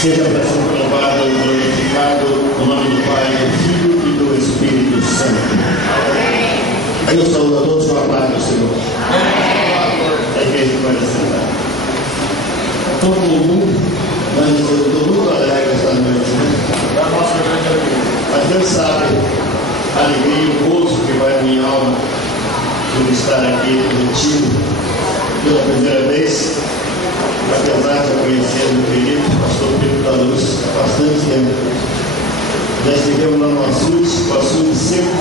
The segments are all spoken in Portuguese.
Seja para ser louvado e glorificado o nome do Pai, do Filho e do Espírito Santo. Aí eu saúdo a todos com a paz do Senhor. A igreja pode sentar. Estou comum, mas eu estou muito alegre esta noite. Mas Deus sabe a alegria e o gozo que vai à minha alma por estar aqui contigo pela primeira vez. Apesar de eu conhecer o querido pastor Pedro da Luz há bastante tempo, já estivemos lá no açude seco.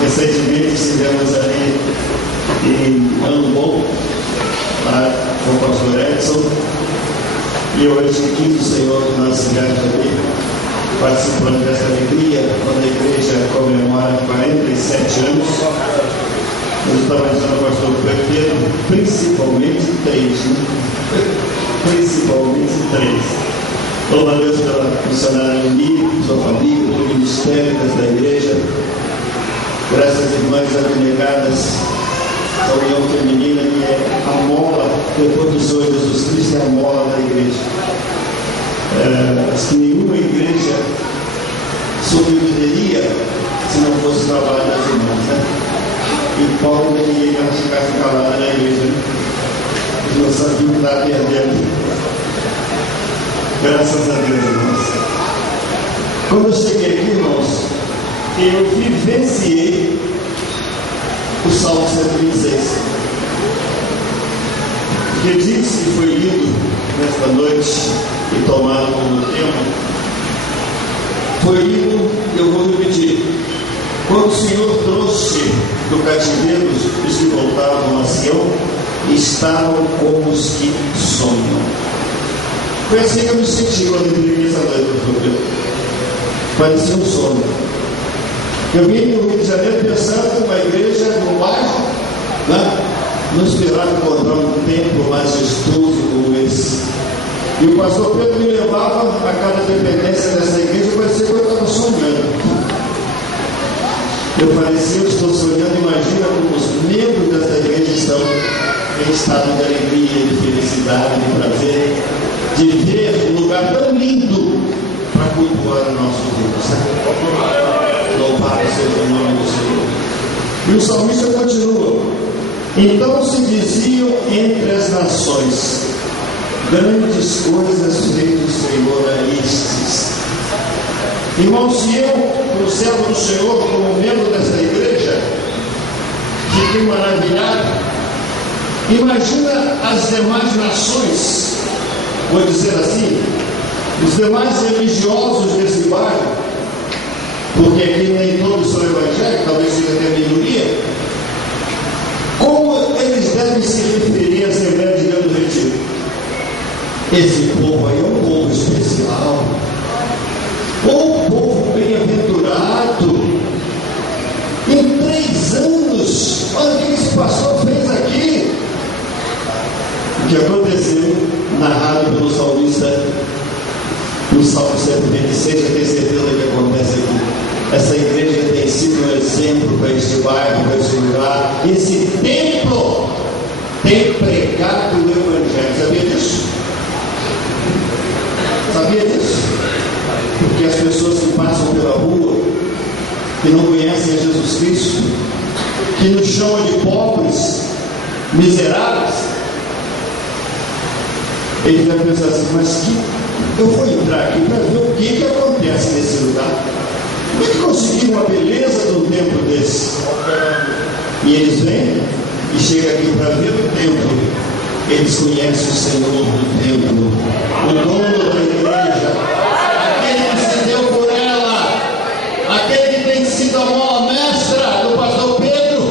Recentemente estivemos ali em Ano Bom, lá com o pastor Edson, e hoje quis o Senhor que nós estivemos ali participando dessa alegria, quando a igreja comemora 47 anos. Nós estamos dizendo ao pastor Pedro, principalmente 3. Principalmente 3. Louva a Deus pela missionária Lili, sua família, todo o ministério desta igreja. Graças irmãs abnegadas, a união feminina que é a mola, depois do Senhor Jesus Cristo, é a mola da igreja. Acho que nenhuma igreja sobreviveria se não fosse o trabalho das irmãs, né? E Paulo não ia ficar calado na igreja, né? Eles não sabiam que estava perdendo. Graças a Deus, irmãos. Quando eu cheguei aqui, irmãos, eu vivenciei o Salmo 126. Porque disse que foi lido nesta noite e tomado como tema. Foi lido, eu vou repetir. Quando o Senhor trouxe do cativeiro os que voltavam a Sião, estavam como os que sonham. Foi assim que eu me senti quando eu vim essa noite. Parecia um sonho. Eu vim no Rio de Janeiro pensando uma igreja no bairro, né? Não esperava encontrar um templo majestoso como esse. E o pastor Pedro me levava a cada dependência dessa igreja, parecia que eu estava sonhando. Eu parecia que estou sonhando, imagina como os membros dessa igreja estão em estado de alegria, de felicidade, de prazer, de ver um lugar tão lindo para cultuar o nosso Deus. Louvado seja o nome do Senhor. E o salmista continua: então se diziam entre as nações, grandes coisas fez o Senhor a estes. Irmão, se eu, como servo do Senhor, como membro dessa igreja, fiquei maravilhado, imagina as demais nações, vou dizer assim, os demais religiosos desse bairro, porque aqui nem todos são evangélicos, talvez seja até a minoria, como eles devem se referir à Assembleia de Deus do Retiro? Esse povo aí é um povo especial, ou um povo bem-aventurado. Em 3 anos, olha o que esse pastor fez aqui. O que aconteceu, narrado pelo salmista no Salmo 126, eu tenho certeza que acontece aqui. Essa igreja tem sido um exemplo para este bairro, para este lugar. Esse templo tem pregado o Evangelho. Sabia disso? Sabia disso? Porque as pessoas que passam pela rua, que não conhecem a Jesus Cristo, que nos chamam de pobres, miseráveis, eles devem pensar assim: mas eu vou entrar aqui para ver o que acontece nesse lugar. Como é que conseguiram a beleza de um templo desse? E eles vêm e chegam aqui para ver o templo. Eles conhecem o Senhor do templo, o dono da igreja, aquele que se deu por ela, aquele que tem sido a mão mestra do pastor Pedro,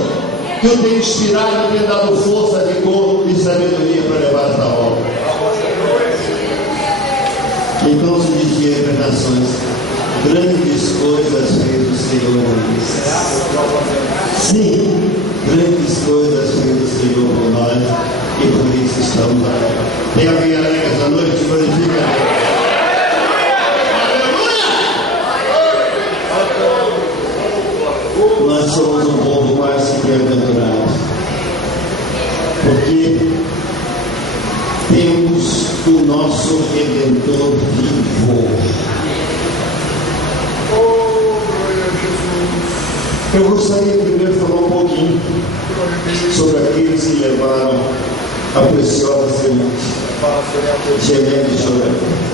que o tem inspirado e tem dado força, vigor e sabedoria para levar esta obra. Então se dizia entre as nações: grandes coisas fez o Senhor. Sim, grandes coisas fez o Senhor por nós, e por isso estamos aqui. Tem alguém alegre esta noite? Glorifica. Nós somos um povo mais que bem-aventurado, porque temos o nosso nosso Redentor vivo. Eu gostaria primeiro de falar um pouquinho sobre aqueles que levaram a preciosa semente, gemendo e chorando.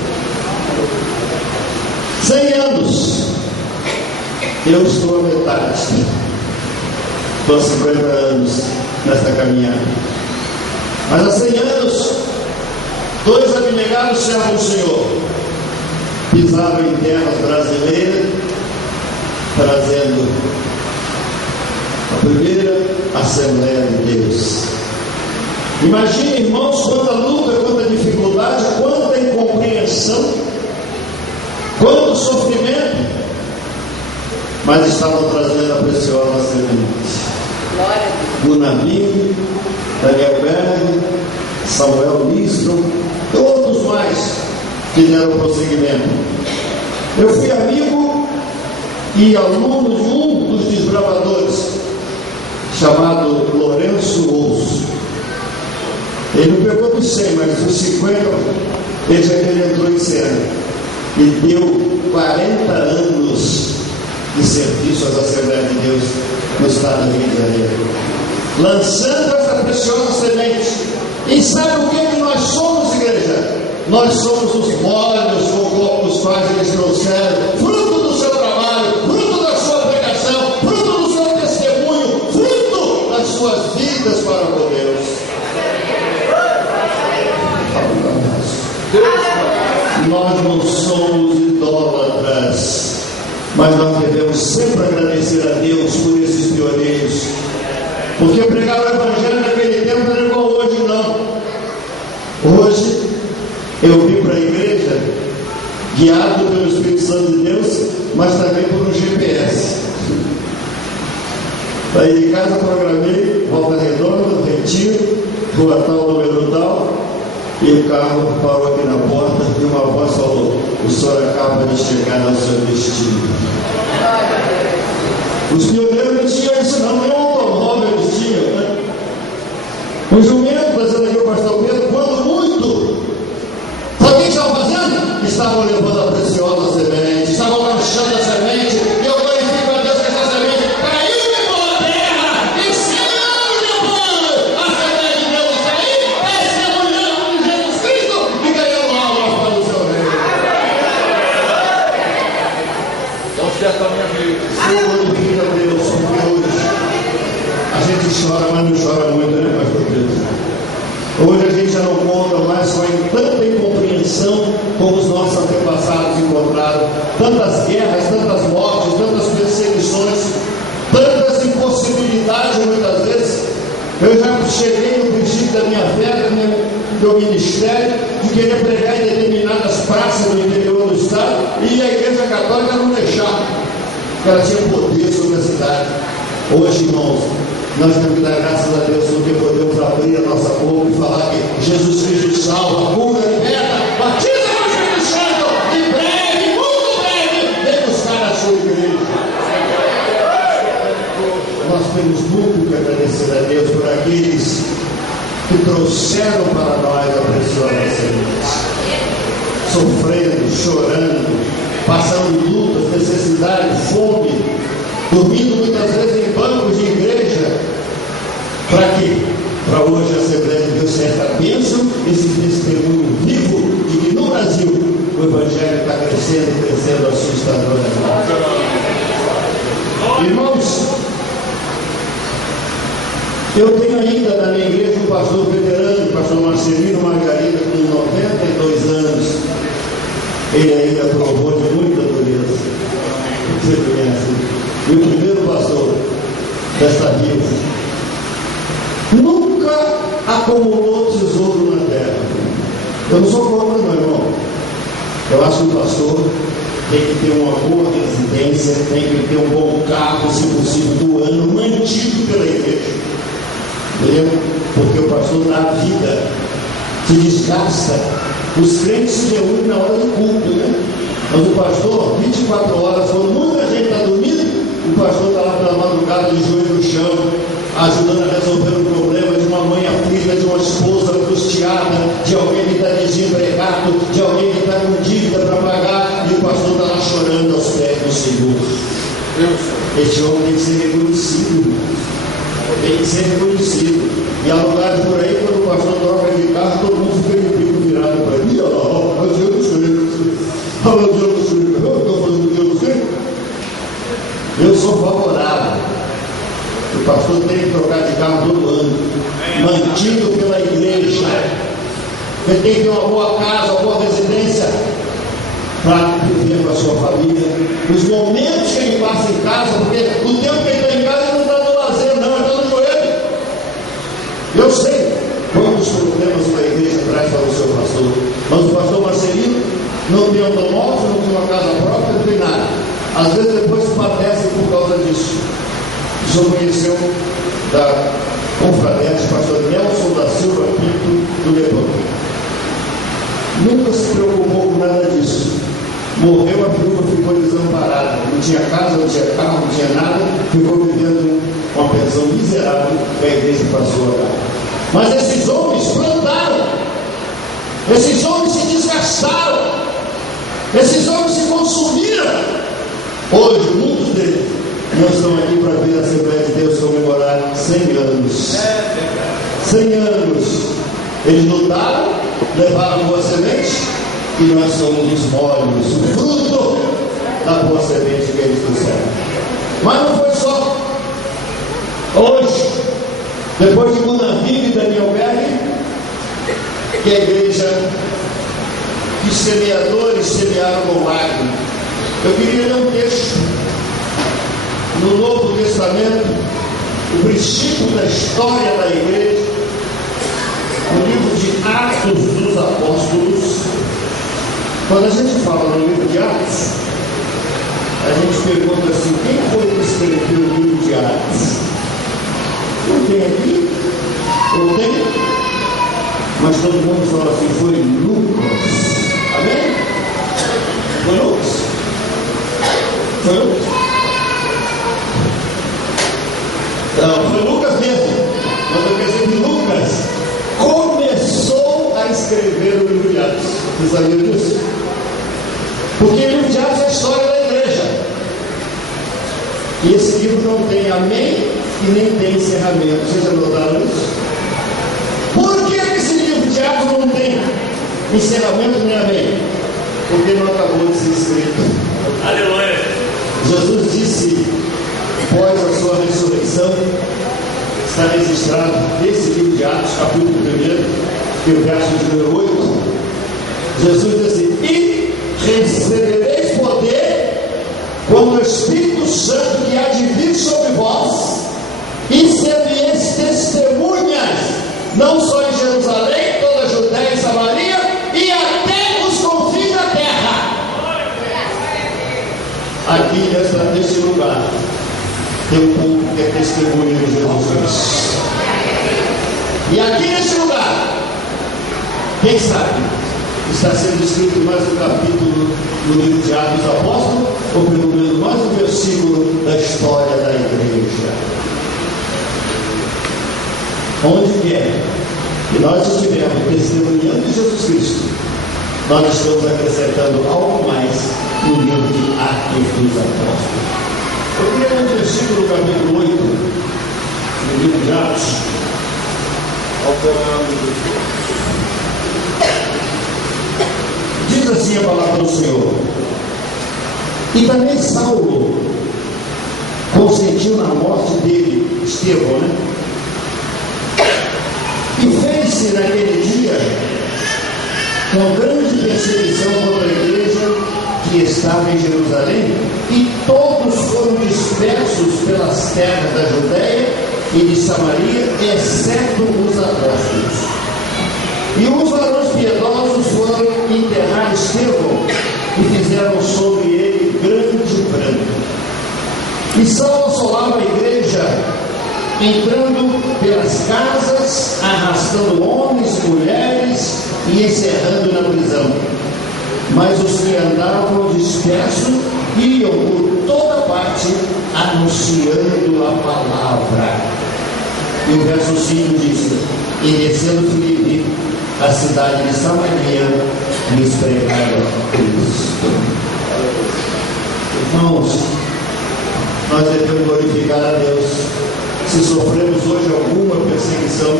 100 anos, eu estou a metade, estou há 50 anos nesta caminhada, mas há 100 anos, 2 abnegados servos do Senhor pisaram em terras brasileiras, trazendo a primeira Assembleia de Deus. Imagine, irmãos, quanta luta, quanta dificuldade, quanta incompreensão, quanto sofrimento, mas estavam trazendo a preciosa semente. Gunabim, Daniel Berg, Samuel Listro, todos mais fizeram prosseguimento. Eu fui amigo e aluno de um dos desbravadores, chamado Lourenço Ouço. Ele não pegou dos 100, mas dos 50, ele entrou em cena e deu 40 anos de serviço às Assembleias de Deus no estado do Rio de Janeiro, lançando essa preciosa semente. E sabe o que nós somos, igreja? Nós somos os molhos com os quais eles trouxeram, fruto do seu trabalho, fruto da sua pregação, fruto do seu testemunho, fruto das suas vidas para com Deus. Nós não somos idólatras, mas nós devemos sempre agradecer a Deus por esses pioneiros, porque pregar o Evangelho naquele tempo não era igual hoje, não. Hoje eu vim para a igreja guiado pelo Espírito Santo de Deus, mas também por um GPS. Daí de casa programei Volta Redonda, Retiro, rua tal, número tal, e o carro parou aqui na porta e uma voz falou: o senhor acaba de chegar ao seu destino. Os pioneiros não tinham isso não, nem um automóvel eles tinham, né? O jumento, fazendo aqui o pastor Pedro, quando muito, sabe o que estavam fazendo? Estavam levando a preciosa semente, estavam marchando a semente, e eu glorifico a Deus que essa semente caiu em boa terra, e 100 anos depois, a semente de Deus saiu, testemunhando de Jesus Cristo e ganhando almas para o seu reino. Então, certo a minha vida. Eu glorifico a Deus, porque hoje a gente chora, mas não chora muito, né, pastor Pedro? Hoje a gente já não conta mais com tanta incompreensão como os nossos antepassados encontraram, tantas guerras, tantas mortes, tantas perseguições, tantas impossibilidades muitas vezes. Eu já cheguei no princípio da minha fé, do meu ministério, de querer pregar em determinadas praças do interior do estado, e a Igreja Católica não deixava, porque ela tinha poder sobre a cidade. Hoje, irmãos, nós temos que dar graças a Deus porque podemos abrir a nossa boca e falar que Jesus Cristo salva, cura, liberta, batiza no Espírito Santo, e breve, muito breve, vem buscar a sua igreja. Nós temos muito que agradecer a Deus por aqueles que trouxeram para nós a preciosa semente, sofrendo, chorando, passando lutas, necessidade, fome, dormindo muitas vezes em bancos de igreja. Para quê? Para hoje a Assembleia de Deus ser essa bênção, esse testemunho vivo de que no Brasil o Evangelho está crescendo assustadoramente. Irmãos, eu tenho ainda na minha igreja um pastor veterano, o pastor Marcelino Margarida, com 92 anos. Ele ainda provou de muita dureza. Você conhece? E o primeiro pastor desta vida nunca acumulou tesouro na terra. Eu não sou contra, meu irmão. Eu acho que o pastor tem que ter uma boa residência, tem que ter um bom carro, se possível, do ano, mantido pela igreja. Entendeu? Porque o pastor dá vida, se desgasta. Os crentes se reúnem na hora do culto, né? Mas o pastor, 24 horas, quando muita gente está dormindo, o pastor está lá pela madrugada de joelho no chão, ajudando a resolver o problema de uma mãe aflita, de uma esposa angustiada, de alguém que está desempregado, de alguém que está com dívida para pagar e o pastor está lá chorando aos pés do Senhor. Este homem tem que ser reconhecido. Tem que ser reconhecido. E há lugares por aí, quando o pastor troca de carro, todo mundo fica de bico virado para mim. Olha lá, Deus do Senhor. Olha Deus do Senhor. Eu estou fazendo Deus do Senhor. Eu sou favorável. O pastor tem que trocar de carro todo ano, mantido pela igreja. Ele tem que ter uma boa casa, uma boa residência para viver com a sua família. Os momentos que ele passa em casa, porque o tempo que ele está em casa ele não está no lazer, não, ele está no joelho. Eu sei quantos problemas uma igreja traz para o seu pastor, mas o pastor Marcelino não tem automóvel, não tem uma casa própria, não tem nada. Às vezes depois se padece por causa disso. O senhor conheceu da confraterna, pastor Nelson da Silva Pinto do Leblon. Nunca se preocupou com nada disso. Morreu, a viúva ficou desamparada. Não tinha casa, não tinha carro, não tinha nada. Ficou vivendo uma pensão miserável que a igreja passou a dar. Mas esses homens plantaram. Esses homens se desgastaram. Esses homens se consumiram. Hoje, muitos deles não estão aqui para vir a Assembleia de Deus comemorar 100 anos. 100 anos. Eles lutaram, levaram boa semente e nós somos os molhos, o fruto da boa semente que eles trouxeram. Mas não foi só. Hoje, depois de Gunavir e Daniel Berg, que a igreja, que semeadores semearam com lágrimas. Eu queria ler um texto no Novo Testamento, o princípio da história da igreja, no livro de Atos dos Apóstolos. Quando a gente fala no livro de Atos, a gente pergunta assim: quem foi que escreveu o livro de Atos? Não tem aqui? Não tem? Mas todo mundo fala assim: foi Lucas. Amém? Foi Lucas? Foi Lucas? Não, foi Lucas mesmo. Mas eu quero dizer que Lucas começou a escrever o livro de Atos. Você sabia disso? Porque o livro de Atos é a história da igreja. E esse livro não tem amém e nem tem encerramento. Vocês já notaram isso? Por que esse livro de Atos não tem encerramento nem amém? Porque não acabou de ser escrito. Aleluia! Jesus disse, após a sua ressurreição, está registrado nesse livro de Atos, capítulo 1, que é o verso de número 8. Jesus diz assim: e recebereis poder quando o Espírito Santo que há de vir sobre vós, e ser-me-eis testemunhas, não só em Jerusalém, toda a Judéia e Samaria, e até os confins da terra. Aqui nesse lugar tem um povo que é testemunha de Jesus Cristo. E aqui nesse lugar, quem sabe, está sendo escrito mais um capítulo no livro de Atos dos Apóstolos, ou pelo menos mais um versículo da história da igreja. Onde quer que nós estivermos testemunhando de Jesus Cristo, nós estamos acrescentando algo mais no livro de Atos dos Apóstolos. Eu queria ler um versículo do capítulo 8, no livro de Atos. Diz assim a palavra do Senhor: e também Saulo consentiu na morte dele, Estevão, né? E fez-se naquele dia uma grande perseguição contra a igreja que estava em Jerusalém, e todos foram dispersos pelas terras da Judéia e de Samaria, exceto os apóstolos. E os varões piedosos foram enterrar Estevão e fizeram sobre ele grande pranto. E Saulo assolava a igreja, entrando pelas casas, arrastando homens, mulheres e encerrando na prisão. Mas os que andavam dispersos iam por toda parte anunciando a palavra. E o verso 5 diz: e descendo Filipe, a cidade de Samaria, lhes pregaram Cristo. Irmãos, nós devemos glorificar a Deus. Se sofremos hoje alguma perseguição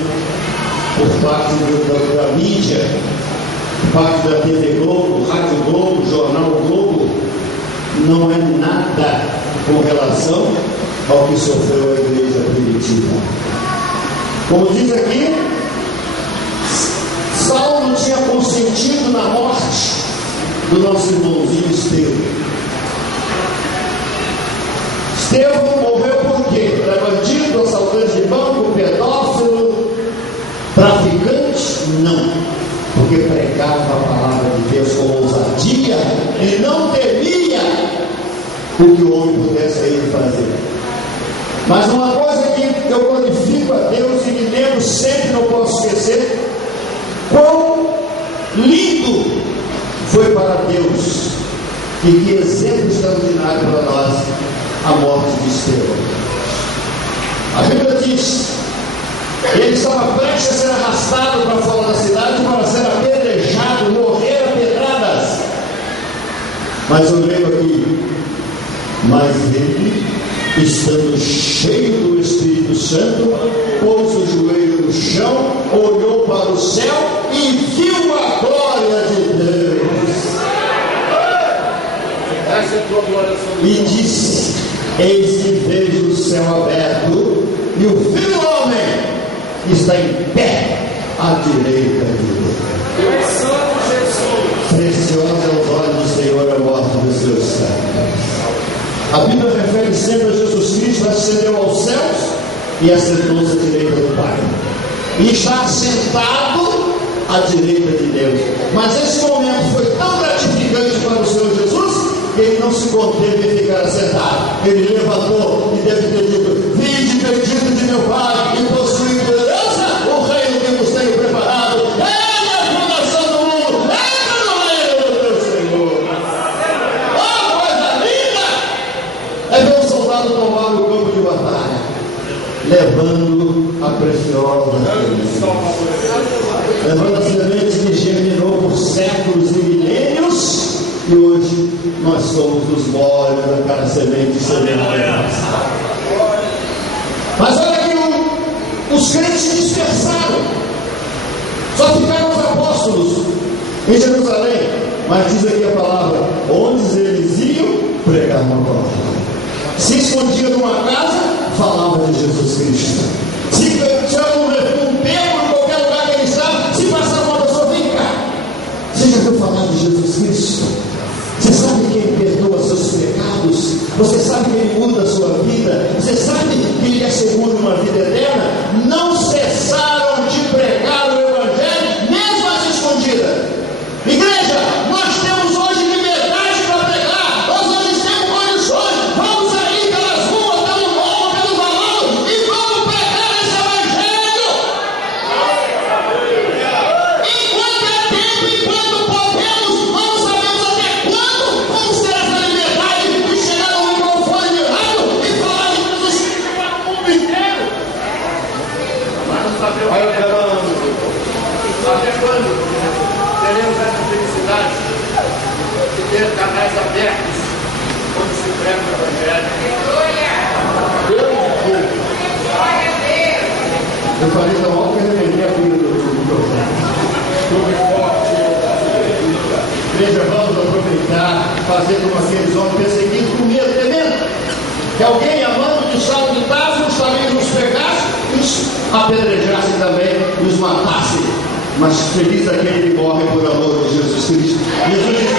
por parte da mídia, por parte da TV Globo, Rádio Globo, Jornal Globo, não é nada com relação ao que sofreu a igreja primitiva. Como diz aqui, Saulo tinha consentido na morte do nosso irmãozinho Estevão. Estevão morreu por quê? Era bandido, assaltante de banco, pedófilo, traficante? Não, porque pregava a palavra de Deus com ousadia e não temia o que o homem pudesse aí fazer. Mas uma coisa que eu glorifico a Deus e me lembro sempre, não posso esquecer, quão lindo foi para Deus e que exemplo extraordinário para nós a morte de Estevão. A Bíblia diz: ele estava prestes a ser arrastado para fora da cidade para ser apedrejado, morrer a pedradas. Mas eu leio aqui: mas ele, estando cheio do Espírito Santo, pôs o joelho no chão, olhou para o céu e viu a glória de Deus. Essa é a tua glória sobre E disse: eis que vejo o céu aberto e o Filho do Homem está em pé à direita de Deus. Preciosa aos olhos do Senhor a morte dos seus servos. A Bíblia refere sempre a Jesus Cristo, ascendeu aos céus e assentou-se à direita do Pai. E está assentado à direita de Deus. Mas esse momento foi tão gratificante para o Senhor Jesus que ele não se conteve em ficar sentado. Ele levantou e deve ter dito: vinde bendito de meu Pai e possuí com herança o reino que vos tenho preparado. Ele é a fundação do mundo. Entra no reino do teu Senhor. Oh, coisa linda! É ver um soldado tomar o campo de batalha, levando a preciosa semente, levando a semente que germinou por séculos e milênios, e hoje nós somos os molhos daquela semente semeada. Mas olha que os crentes se dispersaram, só ficaram os apóstolos em Jerusalém. Mas diz aqui a palavra: onde eles iam, pregavam a palavra. Se escondia numa casa, falava de Jesus Cristo. Se tinha um bêbado em qualquer lugar que ele estava, se passava uma pessoa: vem cá, você já ouviu falar de Jesus Cristo? Você sabe que Ele perdoa seus pecados? Você sabe que Ele muda a sua vida? Você sabe que Ele assegura uma vida eterna? Não cessaram de pregar o Evangelho, mesmo às escondidas. Igreja, nós temos hoje liberdade para pregar. Nós hoje temos condições. Vamos sair pelas ruas, pelo morro, pelo valão e vamos pregar esse Evangelho. Enquanto é tempo, enquanto podemos, não sabemos até quando vamos ter essa liberdade de chegar no microfone de rádio e falar de Jesus para o mundo inteiro. Mas não sabemos até quando teremos essa felicidade de ter canais abertos onde se prega o Evangelho. Eu falei tão alto que eu arrependi a vida do programa. Veja, vamos aproveitar, fazer como aqueles homens perseguidos com medo, temendo que alguém, amando de Saulo de Tarso, os também nos pegasse, os apedrejasse também, os matasse. Mas feliz aquele que morre por amor de Jesus Cristo. Jesus disse: